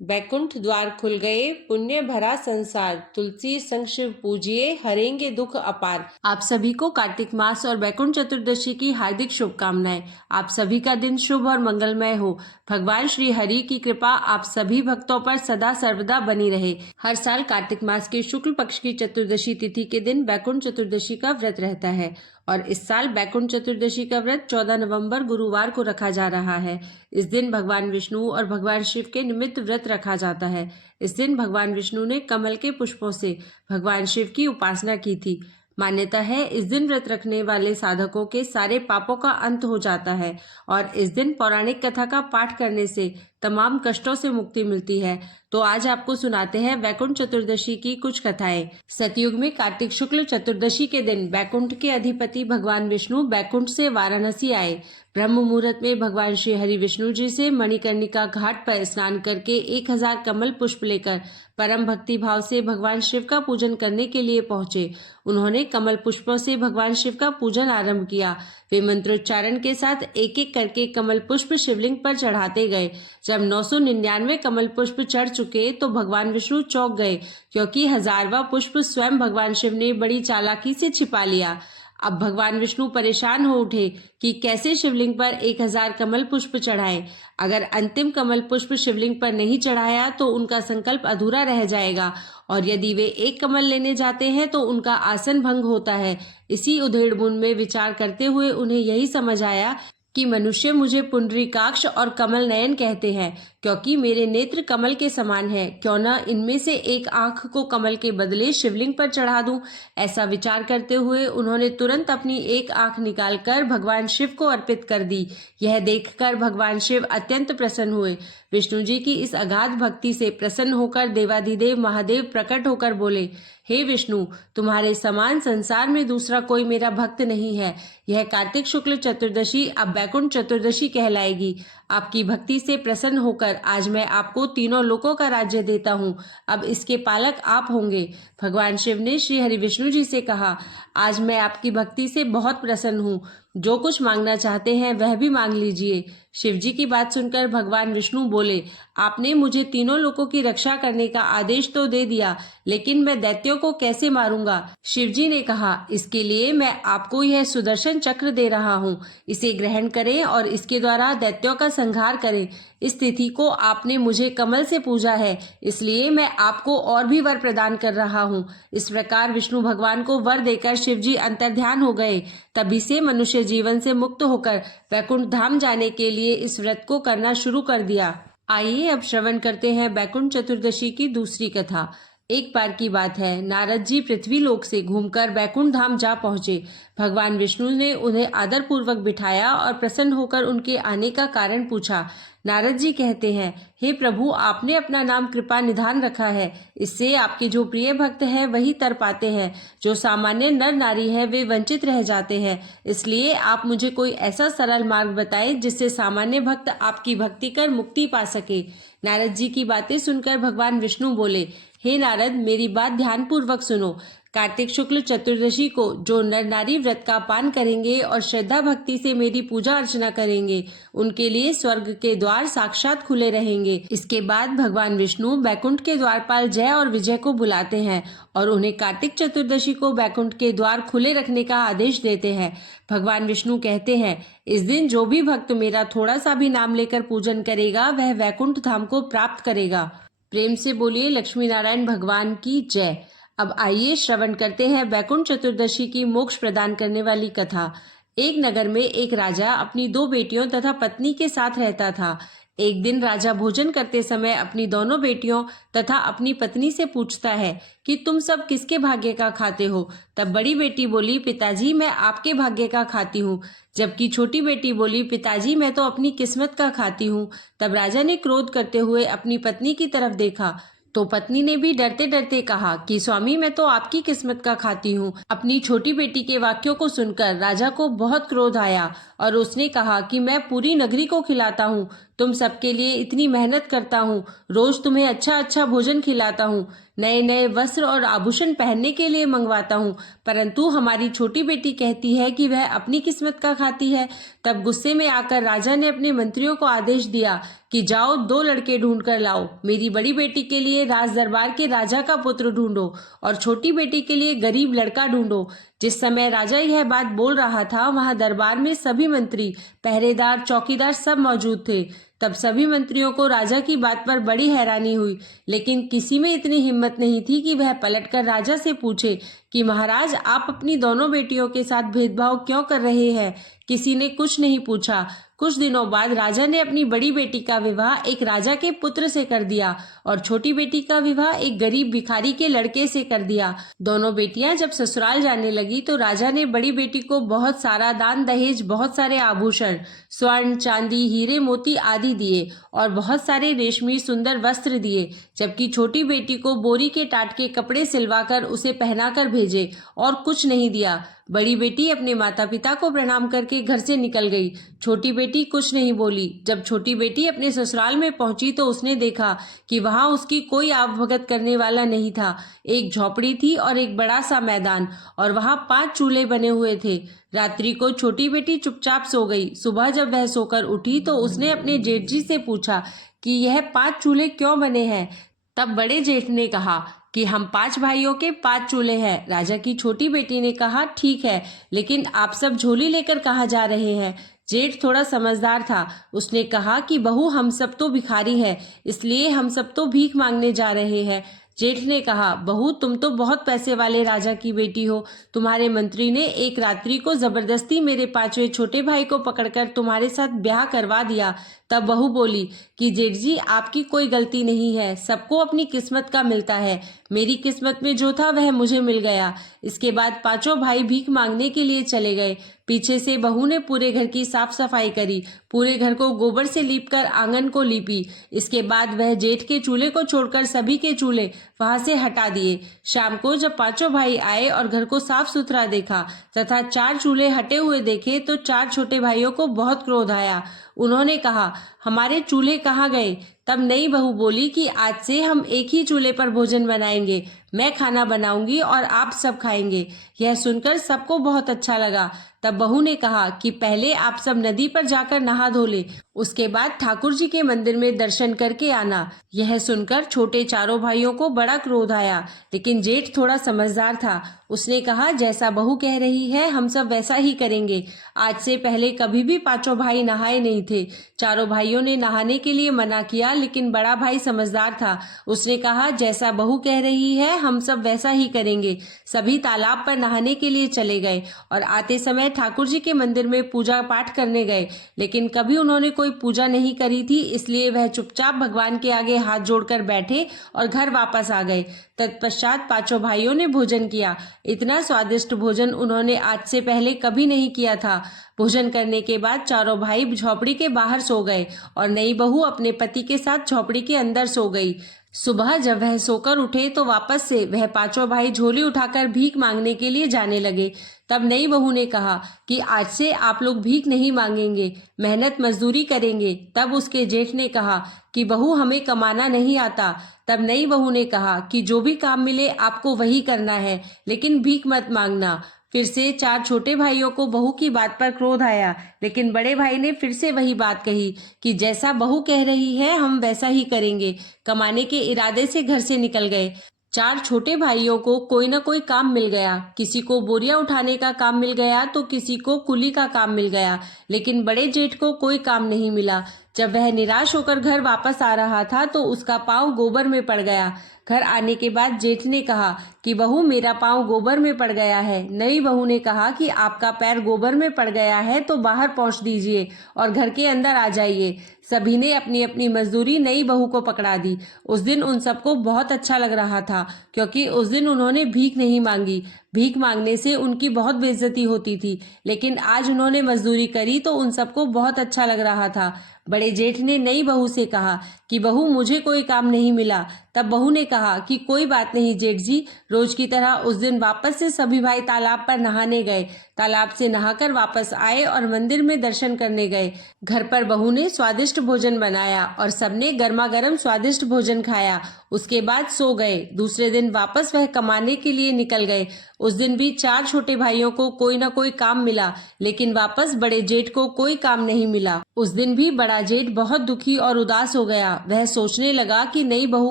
बैकुंठ द्वार खुल गए, पुण्य भरा संसार, तुलसी संग शिव पूजिए, हरेंगे दुख अपार। आप सभी को कार्तिक मास और बैकुंठ चतुर्दशी की हार्दिक शुभकामनाएं। आप सभी का दिन शुभ और मंगलमय हो। भगवान श्री हरि की कृपा आप सभी भक्तों पर सदा सर्वदा बनी रहे। हर साल कार्तिक मास के शुक्ल पक्ष की चतुर्दशी तिथि के दिन बैकुंठ चतुर्दशी का व्रत रहता है और इस साल बैकुंठ चतुर्दशी का व्रत 14 नवंबर गुरुवार को रखा जा रहा है। इस दिन भगवान विष्णु और भगवान शिव के निमित्त व्रत रखा जाता है। इस दिन भगवान विष्णु ने कमल के पुष्पों से भगवान शिव की उपासना की थी। मान्यता है इस दिन व्रत रखने वाले साधकों के सारे पापों का अंत हो जाता है और इस दिन पौराणिक कथा का पाठ करने से तमाम कष्टों से मुक्ति मिलती है। तो आज आपको सुनाते हैं बैकुंठ चतुर्दशी की कुछ कथाएं। सतयुग में कार्तिक शुक्ल चतुर्दशी के दिन बैकुंठ के अधिपति भगवान विष्णु बैकुंठ से वाराणसी आए। ब्रह्म मुहूर्त में भगवान श्री हरि विष्णु जी से मणिकर्णिका घाट पर स्नान करके 1000 कमल पुष्प लेकर परम भक्ति भाव से भगवान शिव का पूजन करने के लिए पहुंचे। उन्होंने कमल पुष्पों से भगवान शिव का पूजन आरंभ किया। वे मंत्रोच्चारण के साथ एक एक करके कमल पुष्प शिवलिंग पर चढ़ाते गए। जब 999 कमल पुष्प चढ़ चुके तो भगवान विष्णु चौंक गए, क्योंकि 1000वां पुष्प स्वयं भगवान शिव ने बड़ी चालाकी से छिपा लिया। अब भगवान विष्णु परेशान हो उठे कि कैसे शिवलिंग पर 1000 कमल पुष्प चढ़ाएं। अगर अंतिम कमल पुष्प शिवलिंग पर नहीं चढ़ाया तो उनका संकल्प अधूरा रह जाएगा और यदि वे एक कमल लेने जाते हैं तो उनका आसन भंग होता है। इसी उधेड़-बुन में विचार करते हुए उन्हें यही समझ आया कि मनुष्य मुझे पुंडरीकाक्ष और कमल नयन कहते हैं, क्योंकि मेरे नेत्र कमल के समान है। क्यों न इनमें से एक आंख को कमल के बदले शिवलिंग पर चढ़ा दूं। ऐसा विचार करते हुए उन्होंने तुरंत अपनी एक आंख निकालकर भगवान शिव को अर्पित कर दी। यह देखकर भगवान शिव अत्यंत प्रसन्न हुए। विष्णु जी की इस अगाध भक्ति से प्रसन्न होकर देवाधिदेव महादेव प्रकट होकर बोले, हे विष्णु, तुम्हारे समान संसार में दूसरा कोई मेरा भक्त नहीं है। यह कार्तिक शुक्ल चतुर्दशी अब बैकुंठ चतुर्दशी कहलाएगी। आपकी भक्ति से प्रसन्न होकर आज मैं आपको तीनों लोकों का राज्य देता हूँ। अब इसके पालक आप होंगे। भगवान शिव ने श्री हरि विष्णु जी से कहा, आज मैं आपकी भक्ति से बहुत प्रसन्न हूँ। जो कुछ मांगना चाहते हैं वह भी मांग लीजिए। शिव जी की बात सुनकर भगवान विष्णु बोले, आपने मुझे तीनों लोकों की रक्षा करने का आदेश तो दे दिया, लेकिन मैं दैत्यों को कैसे मारूंगा। शिव जी ने कहा, इसके लिए मैं आपको यह सुदर्शन चक्र दे रहा हूँ। इसे ग्रहण करें और इसके द्वारा दैत्यों का संहार करें। इस तिथि को आपने मुझे कमल से पूजा है, इसलिए मैं आपको और भी वर प्रदान कर रहा हूँ। इस प्रकार विष्णु भगवान को वर देकर शिव जी अंतर्ध्यान हो गए। तभी से मनुष्य जीवन से मुक्त होकर बैकुंठ धाम जाने के लिए इस व्रत को करना शुरू कर दिया। आइए अब श्रवण करते हैं बैकुंठ चतुर्दशी की दूसरी कथा। एक बार की बात है, नारद जी पृथ्वी लोक से घूमकर बैकुंठ धाम जा पहुंचे। भगवान विष्णु ने उन्हें आदर पूर्वक बिठाया और प्रसन्न होकर उनके आने का कारण पूछा। नारद जी कहते हैं, हे प्रभु, आपने अपना नाम कृपा निधान रखा है। इससे आपके जो प्रिय भक्त हैं वही तर पाते हैं। जो सामान्य नर नारी है वे वंचित रह जाते हैं। इसलिए आप मुझे कोई ऐसा सरल मार्ग बताएं जिससे सामान्य भक्त आपकी भक्ति कर मुक्ति पा सके। नारद जी की बातें सुनकर भगवान विष्णु बोले, हे नारद, मेरी बात ध्यान पूर्वक सुनो। कार्तिक शुक्ल चतुर्दशी को जो नर नारी व्रत का पान करेंगे और श्रद्धा भक्ति से मेरी पूजा अर्चना करेंगे, उनके लिए स्वर्ग के द्वार साक्षात खुले रहेंगे। इसके बाद भगवान विष्णु बैकुंठ के द्वारपाल जय और विजय को बुलाते हैं और उन्हें कार्तिक चतुर्दशी को बैकुंठ के द्वार खुले रखने का आदेश देते हैं। भगवान विष्णु कहते हैं, इस दिन जो भी भक्त मेरा थोड़ा सा भी नाम लेकर पूजन करेगा वह बैकुंठ धाम को प्राप्त करेगा। प्रेम से बोलिए लक्ष्मी नारायण भगवान की जय। अब आइए श्रवण करते हैं बैकुंठ चतुर्दशी की मोक्ष प्रदान करने वाली कथा। एक नगर में एक राजा अपनी 2 बेटियों तथा पत्नी के साथ रहता था। एक दिन राजा भोजन करते समय अपनी दोनों बेटियों तथा अपनी पत्नी से पूछता है कि तुम सब किसके भाग्य का खाते हो। तब बड़ी बेटी बोली, पिताजी, मैं आपके भाग्य का खाती हूँ। जबकि छोटी बेटी बोली, पिताजी, मैं तो अपनी किस्मत का खाती हूँ। तब राजा ने क्रोध करते हुए अपनी पत्नी की तरफ देखा तो पत्नी ने भी डरते डरते कहा कि स्वामी, मैं तो आपकी किस्मत का खाती हूँ। अपनी छोटी बेटी के वाक्यों को सुनकर राजा को बहुत क्रोध आया और उसने कहा कि मैं पूरी नगरी को खिलाता हूँ, तुम सबके लिए इतनी मेहनत करता हूँ, रोज तुम्हें अच्छा अच्छा भोजन खिलाता हूँ, नए नए वस्त्र और आभूषण पहनने के लिए मंगवाता हूँ, परंतु हमारी छोटी बेटी कहती है कि वह अपनी किस्मत का खाती है। तब गुस्से में आकर राजा ने अपने मंत्रियों को आदेश दिया कि जाओ 2 लड़के ढूंढ कर लाओ, मेरी बड़ी बेटी के लिए राज दरबार के राजा का पुत्र ढूंढो और छोटी बेटी के लिए गरीब लड़का ढूंढो। जिस समय राजा यह बात बोल रहा था, वहां दरबार में सभी मंत्री, पहरेदार, चौकीदार सब मौजूद थे। तब सभी मंत्रियों को राजा की बात पर बड़ी हैरानी हुई, लेकिन किसी में इतनी हिम्मत नहीं थी कि वह पलटकर राजा से पूछे कि महाराज, आप अपनी दोनों बेटियों के साथ भेदभाव क्यों कर रहे हैं। किसी ने कुछ नहीं पूछा। कुछ दिनों बाद राजा ने अपनी बड़ी बेटी का विवाह एक राजा के पुत्र से कर दिया और छोटी बेटी का विवाह एक गरीब भिखारी के लड़के से कर दिया। दोनों बेटियां जब ससुराल जाने लगी तो राजा ने बड़ी बेटी को बहुत सारा दान दहेज, बहुत सारे आभूषण, स्वर्ण, चांदी, हीरे, मोती आदि दिए और बहुत सारे रेशमी सुंदर वस्त्र दिए, जबकि छोटी बेटी को बोरी के टाट के कपड़े सिलवाकर उसे पहनाकर भेजे और कुछ नहीं दिया। बड़ी बेटी अपने माता पिता को प्रणाम करके घर से निकल गई। छोटी बेटी कुछ नहीं बोली। जब छोटी बेटी अपने ससुराल में पहुंची तो उसने देखा कि वहां उसकी कोई आवभगत करने वाला नहीं था। एक झोपड़ी थी और एक बड़ा सा मैदान, और वहां 5 चूल्हे बने हुए थे। रात्रि को छोटी बेटी चुपचाप सो गई। सुबह जब वह सोकर उठी तो उसने अपने जेठ जी से पूछा कि यह 5 चूल्हे क्यों बने हैं। तब बड़े जेठ ने कहा कि हम 5 भाइयों के 5 चूल्हे हैं। राजा की छोटी बेटी ने कहा, ठीक है, लेकिन आप सब झोली लेकर कहाँ जा रहे हैं। जेठ थोड़ा समझदार था। उसने कहा कि बहू, हम सब तो भिखारी हैं, इसलिए हम सब तो भीख मांगने जा रहे हैं। जेठ ने कहा, बहू, तुम तो बहुत पैसे वाले राजा की बेटी हो। तुम्हारे मंत्री ने एक रात्रि को जबरदस्ती मेरे 5वें छोटे भाई को पकड़कर तुम्हारे साथ ब्याह करवा दिया। तब बहू बोली कि जेठ जी, आपकी कोई गलती नहीं है, सबको अपनी किस्मत का मिलता है। मेरी किस्मत में जो था वह मुझे मिल गया। इसके बाद 5 भाई भीख मांगने के लिए चले गए। पीछे से बहू ने पूरे घर की साफ सफाई करी, पूरे घर को गोबर से लीपकर आंगन को लीपी। इसके बाद वह जेठ के चूल्हे को छोड़कर सभी के चूल्हे वहां से हटा दिए। शाम को जब 5 भाई आए और घर को साफ सुथरा देखा तथा 4 चूल्हे हटे हुए देखे तो 4 छोटे भाइयों को बहुत क्रोध आया। उन्होंने कहा, हमारे चूल्हे कहाँ गए। तब नई बहू बोली कि आज से हम एक ही चूल्हे पर भोजन बनाएंगे, मैं खाना बनाऊंगी और आप सब खाएंगे। यह सुनकर सबको बहुत अच्छा लगा। तब बहू ने कहा कि पहले आप सब नदी पर जाकर नहा धो ले, उसके बाद ठाकुर जी के मंदिर में दर्शन करके आना। यह सुनकर छोटे चारों भाइयों को बड़ा क्रोध आया, लेकिन जेठ थोड़ा समझदार था। उसने कहा, जैसा बहू कह रही है हम सब वैसा ही करेंगे। आज से पहले कभी भी 5 भाई नहाए नहीं थे। चारों भाइयों ने नहाने के लिए मना किया, लेकिन बड़ा भाई समझदार था। उसने कहा, जैसा बहू कह रही है हम सब वैसा ही करेंगे। सभी तालाब पर नहाने के लिए चले गए और आते समय ठाकुर जी के मंदिर में पूजा पाठ करने गए, लेकिन कभी उन्होंने कोई पूजा नहीं करी थी, इसलिए वह चुपचाप भगवान के आगे हाथ जोड़कर बैठे और घर वापस आ गए। तत्पश्चात 5 भाइयों ने भोजन किया। इतना स्वादिष्ट भोजन उन्होंने आज से पहले कभी नहीं किया था। भोजन करने के बाद चारों भाई झोपड़ी के बाहर सो गए और नई बहू अपने पति के साथ झोपड़ी के अंदर सो गई। सुबह जब वह सोकर उठे तो वापस से वह 5 भाई झोली उठाकर भीख मांगने के लिए जाने लगे। तब नई बहू ने कहा कि आज से आप लोग भीख नहीं मांगेंगे, मेहनत मजदूरी करेंगे। तब उसके जेठ ने कहा कि बहू, हमें कमाना नहीं आता। तब नई बहू ने कहा कि जो भी काम मिले आपको वही करना है, लेकिन भीख मत मांगना। फिर से 4 छोटे भाइयों को बहू की बात पर क्रोध आया, लेकिन बड़े भाई ने फिर से वही बात कही कि जैसा बहू कह रही है हम वैसा ही करेंगे। कमाने के इरादे से घर से निकल गए। 4 छोटे भाइयों को कोई न कोई काम मिल गया। किसी को बोरियां उठाने का काम मिल गया तो किसी को कुली का काम मिल गया, लेकिन बड़े जेठ को कोई काम नहीं मिला। जब वह निराश होकर घर वापस आ रहा था तो उसका पांव गोबर में पड़ गया। घर आने के बाद जेठ ने कहा कि बहू, मेरा पांव गोबर में पड़ गया है। नई बहू ने कहा कि आपका पैर गोबर में पड़ गया है तो बाहर पहुंच दीजिए और घर के अंदर आ जाइए। सभी ने अपनी अपनी मजदूरी नई बहू को पकड़ा दी। उस दिन उन सबको बहुत अच्छा लग रहा था, क्योंकि उस दिन उन्होंने भीख नहीं मांगी। भीख मांगने से उनकी बहुत बेइज्जती होती थी, लेकिन आज उन्होंने मजदूरी करी तो उन सबको बहुत अच्छा लग रहा था। बड़े जेठ ने नई बहू से कहा कि बहू मुझे कोई काम नहीं मिला। तब बहू ने कहा कि कोई बात नहीं जेठ जी। रोज की तरह उस दिन वापस से सभी भाई तालाब पर नहाने गए। तालाब से नहाकर वापस आए और मंदिर में दर्शन करने गए। घर पर बहू ने स्वादिष्ट भोजन बनाया और सबने गर्मा गर्म स्वादिष्ट भोजन खाया। उसके बाद सो गए। दूसरे दिन वापस वह कमाने के लिए निकल गए। उस दिन भी 4 छोटे भाइयों को कोई न कोई काम मिला, लेकिन वापस बड़े जेठ को कोई काम नहीं मिला। उस दिन भी बड़ा जेठ बहुत दुखी और उदास हो गया। वह सोचने लगा कि नई बहू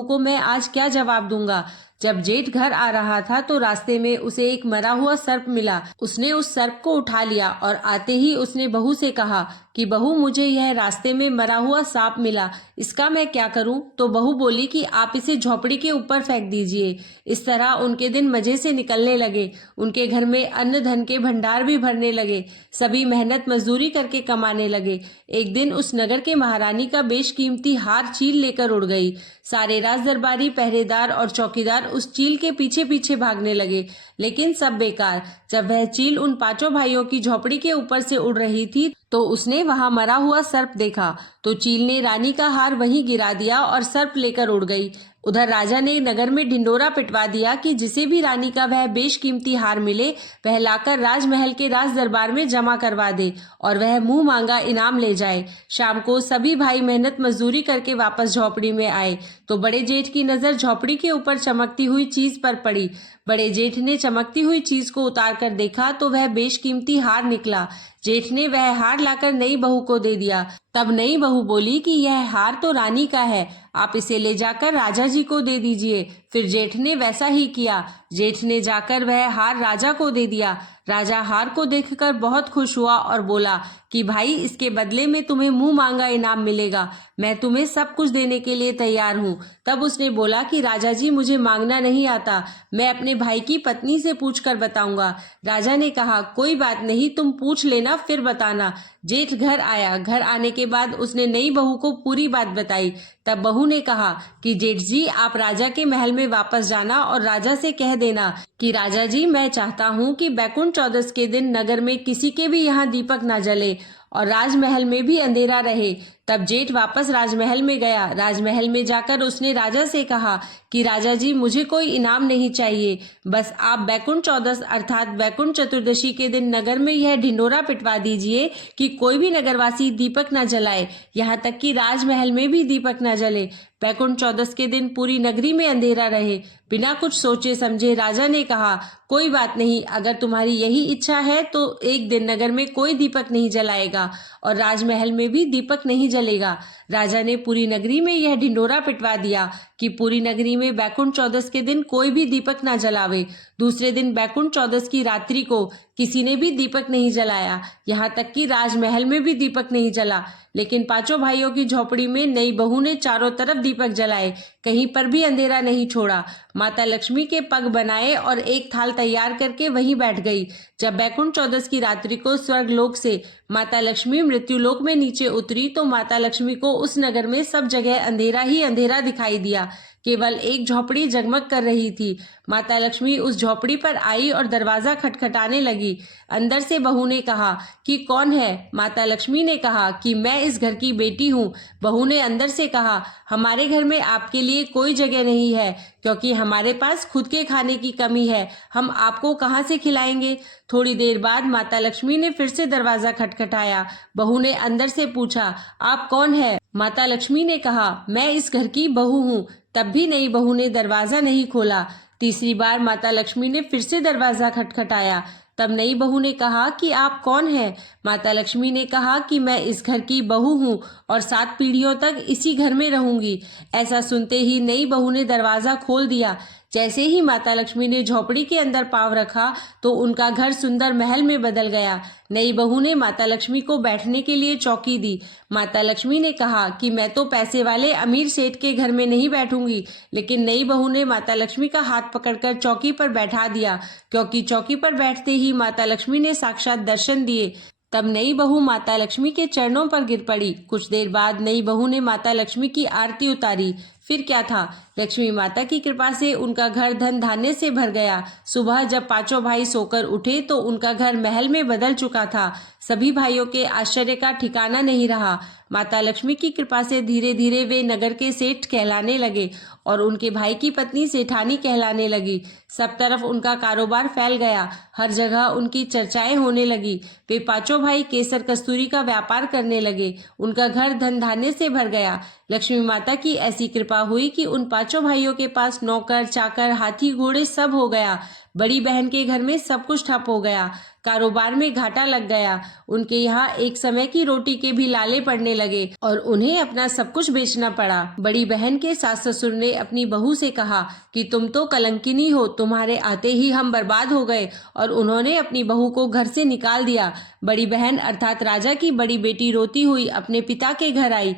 को मैं आज क्या जवाब दूंगा। जब जेठ घर आ रहा था तो रास्ते में उसे एक मरा हुआ सर्प मिला। उसने उस सर्प को उठा लिया और आते ही उसने बहू से कहा कि बहू मुझे यह रास्ते में मरा हुआ सांप मिला, इसका मैं क्या करूं? तो बहू बोली कि आप इसे झोपड़ी के ऊपर फेंक दीजिए। इस तरह उनके दिन मजे से निकलने लगे। उनके घर में अन्न धन के भंडार भी भरने लगे। सभी मेहनत मजदूरी करके कमाने लगे। एक दिन उस नगर के महारानी का बेशकीमती हार चील लेकर उड़ गई। सारे राज दरबारी, पहरेदार और चौकीदार उस चील के पीछे पीछे भागने लगे, लेकिन सब बेकार। जब वह चील उन 5 भाइयों की झोपड़ी के ऊपर से उड़ रही थी तो उसने वहां मरा हुआ सर्प देखा। तो चील ने रानी का हार वहीं गिरा दिया और सर्प लेकर उड़ गई। उधर राजा ने नगर में ढिंडोरा पिटवा दिया कि जिसे भी रानी का वह बेशकीमती हार मिले वह लाकर राजमहल के राज दरबार में जमा करवा दे और वह मुंह मांगा इनाम ले जाए। शाम को सभी भाई मेहनत मजदूरी करके वापस झोपड़ी में आए तो बड़े जेठ की नजर झोपड़ी के ऊपर चमकती हुई चीज पर पड़ी। बड़े जेठ ने चमकती हुई चीज को उतार कर देखा तो वह बेशकीमती हार निकला। जेठ ने वह हार लाकर नई बहू को दे दिया। तब नई बहू बोली कि यह हार तो रानी का है, आप इसे ले जाकर राजा जी को दे दीजिए। फिर जेठ ने वैसा ही किया। जेठ ने जाकर वह हार राजा को दे दिया। राजा हार को देखकर बहुत खुश हुआ और बोला कि भाई इसके बदले में तुम्हें मुंह मांगा इनाम मिलेगा, मैं तुम्हें सब कुछ देने के लिए तैयार हूँ। तब उसने बोला कि राजा जी मुझे मांगना नहीं आता, मैं अपने भाई की पत्नी से पूछकर बताऊंगा। राजा ने कहा कोई बात नहीं, तुम पूछ लेना फिर बताना। जेठ घर आया। घर आने के बाद उसने नई बहू को पूरी बात बताई। तब बहू ने कहा कि जेठ जी आप राजा के महल में वापस जाना और राजा से कह देना कि राजा जी मैं चाहता हूँ कि बैकुंठ चौदस के दिन नगर में किसी के भी यहाँ दीपक ना जले और राजमहल में भी अंधेरा रहे। तब जेठ वापस राजमहल में गया। राजमहल में जाकर उसने राजा से कहा कि राजा जी मुझे कोई इनाम नहीं चाहिए, बस आप बैकुंठ चौदस अर्थात बैकुंठ चतुर्दशी के दिन नगर में यह ढिंडोरा पिटवा दीजिए कि कोई भी नगरवासी दीपक न जलाए, यहाँ तक कि राजमहल में भी दीपक न जले। बैकुंठ चौदस के दिन पूरी नगरी में अंधेरा रहे। बिना कुछ सोचे समझे राजा ने कहा कोई बात नहीं, अगर तुम्हारी यही इच्छा है तो एक दिन नगर में कोई दीपक नहीं जलाएगा और राजमहल में भी दीपक नहीं जलेगा। राजा ने पूरी नगरी में यह ढिंडोरा पिटवा दिया कि पूरी नगरी में बैकुंठ चौदस के दिन कोई भी दीपक ना जलावे। दूसरे दिन बैकुंठ चौदस की रात्रि को किसी ने भी दीपक नहीं जलाया, यहाँ तक कि राजमहल में भी दीपक नहीं जला। लेकिन 5 भाइयों की झोपड़ी में नई बहू ने चारों तरफ दीपक जलाए, कहीं पर भी अंधेरा नहीं छोड़ा। माता लक्ष्मी के पग बनाए और एक थाल तैयार करके वहीं बैठ गई। जब बैकुंठ चौदस की रात्रि को स्वर्गलोक से माता लक्ष्मी मृत्युलोक में नीचे उतरी तो माता लक्ष्मी को उस नगर में सब जगह अंधेरा ही अंधेरा दिखाई दिया। केवल एक झोपड़ी जगमग कर रही थी। माता लक्ष्मी उस झोपड़ी पर आई और दरवाजा खटखटाने लगी। अंदर से बहू ने कहा कि कौन है? माता लक्ष्मी ने कहा कि मैं इस घर की बेटी हूँ। बहू ने अंदर से कहा हमारे घर में आपके लिए कोई जगह नहीं है, क्योंकि हमारे पास खुद के खाने की कमी है, हम आपको कहाँ से खिलाएंगे। थोड़ी देर बाद माता लक्ष्मी ने फिर से दरवाजा खटखटाया। बहू ने अंदर से पूछा आप कौन है? माता लक्ष्मी ने कहा मैं इस घर की बहू हूँ। तब भी नई बहू ने दरवाजा नहीं खोला। तीसरी बार माता लक्ष्मी ने फिर से दरवाजा खटखटाया। तब नई बहू ने कहा कि आप कौन हैं? माता लक्ष्मी ने कहा कि मैं इस घर की बहू हूँ और 7 पीढ़ियों तक इसी घर में रहूंगी। ऐसा सुनते ही नई बहू ने दरवाजा खोल दिया। जैसे ही माता लक्ष्मी ने झोपड़ी के अंदर पांव रखा तो उनका घर सुंदर महल में बदल गया। नई बहू ने माता लक्ष्मी को बैठने के लिए चौकी दी। माता लक्ष्मी ने कहा कि मैं तो पैसे वाले अमीर सेठ के घर में नहीं बैठूंगी, लेकिन नई बहू ने माता लक्ष्मी का हाथ पकड़कर चौकी पर बैठा दिया, क्योंकि चौकी पर बैठते ही माता लक्ष्मी ने साक्षात दर्शन दिए। तब नई बहू माता लक्ष्मी के चरणों पर गिर पड़ी। कुछ देर बाद नई बहू ने माता लक्ष्मी की आरती उतारी। फिर क्या था, लक्ष्मी माता की कृपा से उनका घर धन धान्य से भर गया। सुबह जब 5 भाई सोकर उठे तो उनका घर महल में बदल चुका था। सभी भाइयों के आश्चर्य का ठिकाना नहीं रहा। माता लक्ष्मी की कृपा से धीरे धीरे वे नगर के सेठ कहलाने लगे और उनके भाई की पत्नी सेठानी कहलाने लगी। सब तरफ उनका कारोबार फैल गया, हर जगह उनकी चर्चाएं होने लगी। वे पांचों भाई केसर कस्तूरी का व्यापार करने लगे। उनका घर धन धान्य से भर गया। लक्ष्मी माता की ऐसी कृपा हुई कि उन पांचों भाइयों के पास नौकर चाकर हाथी घोड़े सब हो गया। बड़ी बहन के घर में सब कुछ ठप हो गया, कारोबार में घाटा लग गया। उनके यहाँ एक समय की रोटी के भी लाले पड़ने लगे और उन्हें अपना सब कुछ बेचना पड़ा। बड़ी बहन के सास ससुर ने अपनी बहू से कहा कि तुम तो कलंकिनी हो, तुम्हारे आते ही हम बर्बाद हो गए, और उन्होंने अपनी बहू को घर से निकाल दिया। बड़ी बहन अर्थात राजा की बड़ी बेटी रोती हुई अपने पिता के घर आई।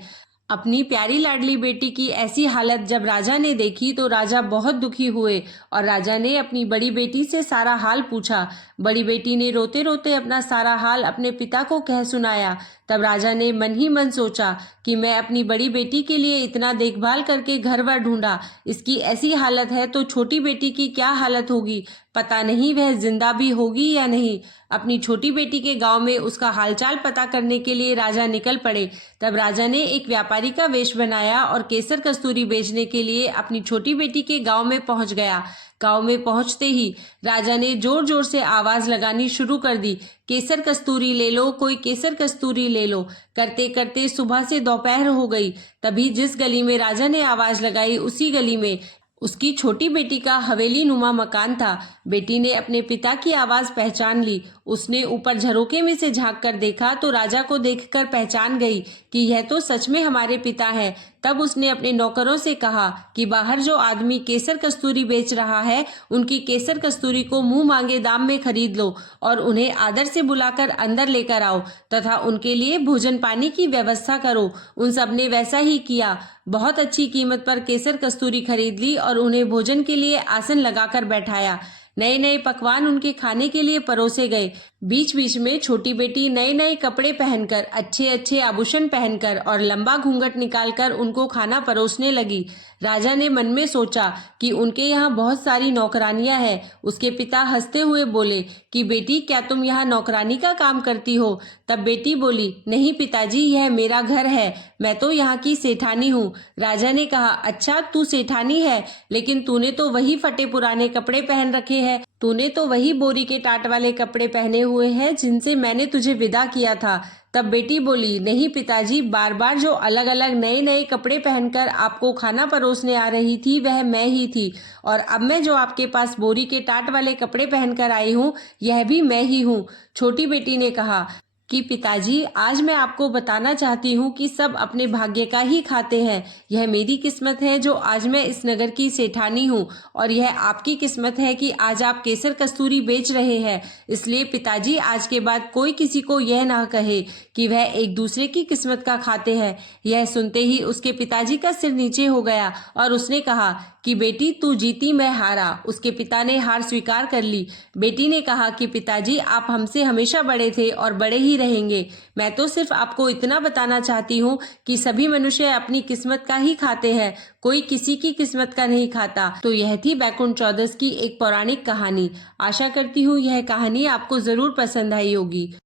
अपनी प्यारी लाडली बेटी की ऐसी हालत जब राजा ने देखी तो राजा बहुत दुखी हुए और राजा ने अपनी बड़ी बेटी से सारा हाल पूछा। बड़ी बेटी ने रोते रोते अपना सारा हाल अपने पिता को कह सुनाया। तब राजा ने मन ही मन सोचा कि मैं अपनी बड़ी बेटी के लिए इतना देखभाल करके घर वर ढूंढा, इसकी ऐसी हालत है तो छोटी बेटी की क्या हालत होगी, पता नहीं वह जिंदा भी होगी या नहीं। अपनी छोटी बेटी के गांव में उसका हालचाल पता करने के लिए राजा निकल पड़े। तब राजा ने एक व्यापारी का वेश बनाया और केसर कस्तूरी बेचने के लिए अपनी छोटी बेटी के गांव में पहुंच गया। गांव में पहुंचते ही राजा ने जोर जोर से आवाज लगानी शुरू कर दी, केसर कस्तूरी ले लो, कोई केसर कस्तूरी ले लो। करते करते सुबह से दोपहर हो गई। तभी जिस गली में राजा ने आवाज लगाई उसी गली में उसकी छोटी बेटी का हवेली नुमा मकान था। बेटी ने अपने पिता की आवाज पहचान ली। उसने ऊपर झरोके में से झांक कर देखा तो राजा को देखकर पहचान गई कि यह तो सच में हमारे पिता हैं। तब उसने अपने नौकरों से कहा कि बाहर जो आदमी केसर कस्तूरी बेच रहा है उनकी केसर कस्तूरी को मुंह मांगे दाम में खरीद लो और उन्हें आदर से बुलाकर अंदर लेकर आओ तथा उनके लिए भोजन पानी की व्यवस्था करो। उन सब ने वैसा ही किया। बहुत अच्छी कीमत पर केसर कस्तूरी खरीद ली और उन्हें भोजन के लिए आसन लगाकर बैठाया। नए नए पकवान उनके खाने के लिए परोसे गए। बीच बीच में छोटी बेटी नए नए कपड़े पहनकर, अच्छे अच्छे आभूषण पहनकर और लंबा घूंघट निकालकर उनको खाना परोसने लगी। राजा ने मन में सोचा कि उनके यहाँ बहुत सारी नौकरानियां हैं। उसके पिता हंसते हुए बोले कि बेटी, क्या तुम यहाँ नौकरानी का काम करती हो? तब बेटी बोली, नहीं पिताजी, यह मेरा घर है, मैं तो यहाँ की सेठानी हूँ। राजा ने कहा, अच्छा तू सेठानी है, लेकिन तूने तो वही फटे पुराने कपड़े पहन रखे हैं, तूने तो वही बोरी के टाट वाले कपड़े पहने हुए हैं जिनसे मैंने तुझे विदा किया था। तब बेटी बोली, नहीं पिताजी, बार बार जो अलग अलग नए नए कपड़े पहनकर आपको खाना परोसने आ रही थी वह मैं ही थी, और अब मैं जो आपके पास बोरी के टाट वाले कपड़े पहनकर आई हूँ यह भी मैं ही हूँ। छोटी बेटी ने कहा कि पिताजी, आज मैं आपको बताना चाहती हूँ कि सब अपने भाग्य का ही खाते हैं। यह मेरी किस्मत है जो आज मैं इस नगर की सेठानी हूँ, और यह आपकी किस्मत है कि आज आप केसर कस्तूरी बेच रहे हैं। इसलिए पिताजी, आज के बाद कोई किसी को यह ना कहे कि वह एक दूसरे की किस्मत का खाते हैं। यह सुनते ही उसके पिताजी का सिर नीचे हो गया और उसने कहा कि बेटी, तू जीती, मैं हारा। उसके पिता ने हार स्वीकार कर ली। बेटी ने कहा कि पिताजी, आप हमसे हमेशा बड़े थे और बड़े ही रहेंगे। मैं तो सिर्फ आपको इतना बताना चाहती हूँ कि सभी मनुष्य अपनी किस्मत का ही खाते हैं, कोई किसी की किस्मत का नहीं खाता। तो यह थी बैकुंठ चौदस की एक पौराणिक कहानी। आशा करती हूँ यह कहानी आपको जरूर पसंद आई होगी।